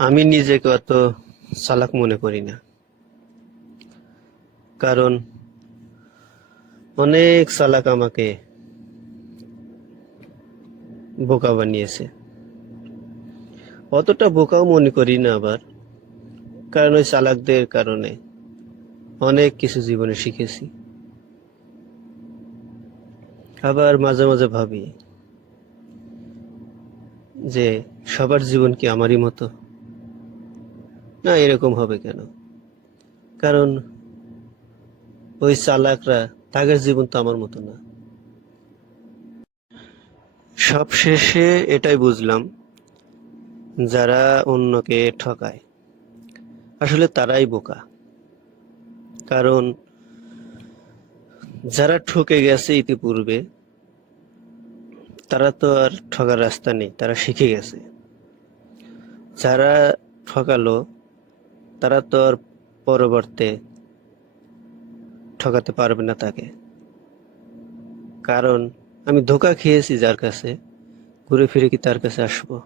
আমি নিজেকে অত চালাক মনে করি না, কারণ অনেক চালাক আমাকে বোকা বানিয়েছে। অতটা বোকাও মনে করি না আবার, কারণ ওই চালাকদের কারণে অনেক কিছু জীবনে শিখেছি। আবার মাঝে মাঝে ভাবি যে সবার জীবন কি আমারই মতো? না, এরকম হবে কেন? কারণ ওই চালাকরা, তাদের জীবন তো আমার মতো না। সব শেষে এটাই বুঝলাম, যারা অন্যকে ঠকায় আসলে তারাই বোকা। কারণ যারা ঠকে গেছে ইতিপূর্বে, তারা তো আর ঠকার রাস্তা নেই, তারা শিখে গেছে। যারা ঠকালো, তারা তো আর পরবর্তীতে ঠকাতে পারবে না তাকে। কারণ আমি ধোকা খেয়েছি যার কাছে, ঘুরে ফিরে কি তার কাছে আসবো?